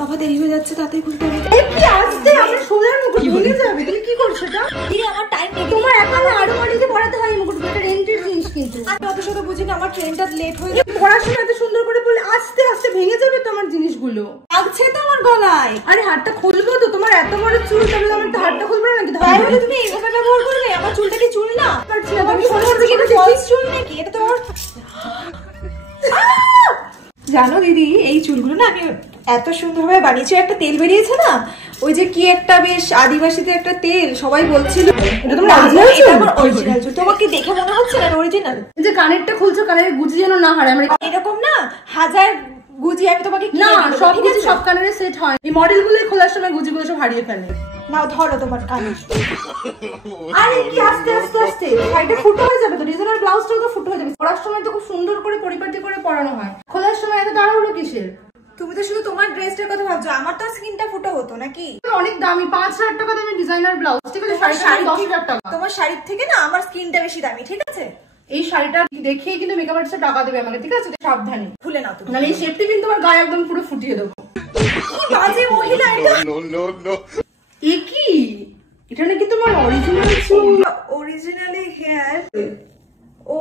বাবা দেরি হয়ে যাচ্ছে, তাতে খুলতে হবে। কি আসছে আমার সোনার মুকুট ভেঙে যাবে। তুমি কি করছো এটা? আমার টাইম নেই। তোমার এখন আলমারিতে পড়াতে হয় মুকুটগুলো, এটা রেন্টের জিনিস কিন্তু। আমি অত শত বুঝি না, আমার ট্রেনটা লেট হয়ে যাবে। পড়াশোনা এত সুন্দর করে বলে আস্তে আস্তে ভেঙে যাবে তো আমার জিনিসগুলো। লাগছে তো আমার গলায়। আরে হাতটা খুলবো তো, তোমার এত বড় চুল, তাহলে আমার তো হাতটা খুলবো না নাকি? তাহলে তুমি এইভাবে ব্যবহার করবে? আমার চুলটা কি চুল না? পারছি না, তুমি সোনার দিকে এটা ফলস চুল নাকি? এটা তো জানো দিদি, এই চুলগুলো না আমি এত সুন্দরভাবে বানিয়েছি। একটা তেল বেরিয়েছে না, ওই যে কি একটা বেশ আদিবাসীতে একটা তেল, সবাই বলছিল এটা তোমার অরিজিনাল চুল? আমার অরিজিনাল চুল। তোমাকে দেখে মনে হচ্ছে না অরিজিনাল? যে কানেরটা খুলছো, কানের গুজি যেন না হারায়। আমরা এরকম না হাজার গুজি আমি তোমাকে না, সব গুজি সব কানের সেট হয়। এই মডেলগুলো খোলার সময় গুজিগুলো সব হারিয়ে ফেলে। নাও ধরো তোমার কানে। আরে কি আস্তে আস্তে আস্তে সাইডে ফুটো হয়ে যাবে তো, ডিজাইনার ব্লাউজটাও তো ফুটো হয়ে যাবে। পরার সময় তো খুব সুন্দর করে পরিপাটি করে পরানো হয়, খোলার সময় এত তাড়াহুড়ো কিসের? তুমি তো শুধু তোমার ড্রেসটার কথা ভাবছো, আমার তো স্কিনটা ফুটো হতো নাকি? অনেক দামি, 5,000 টাকা দামি ডিজাইনার ব্লাউজ, ঠিক আছে? শাড়িটা 10,000 টাকা। তোমার শাড়ির থেকে না আমার স্কিনটা বেশি দামি, ঠিক আছে? এই শাড়িটা দেখেই কিন্তু মেকআপ আর্টিস্ট টাকা দেবে আমাকে, ঠিক আছে? সাবধানে ভুলে নাও তুমি, নাহলে এই শেপটি কিন্তু তোমার গায়ে একদম পুরো ফুটিয়ে দেবো। কি বাজে মহিলা এটা। এ কি, এটা নাকি তোমার অরিজিনাল চুল? Originally hair. ও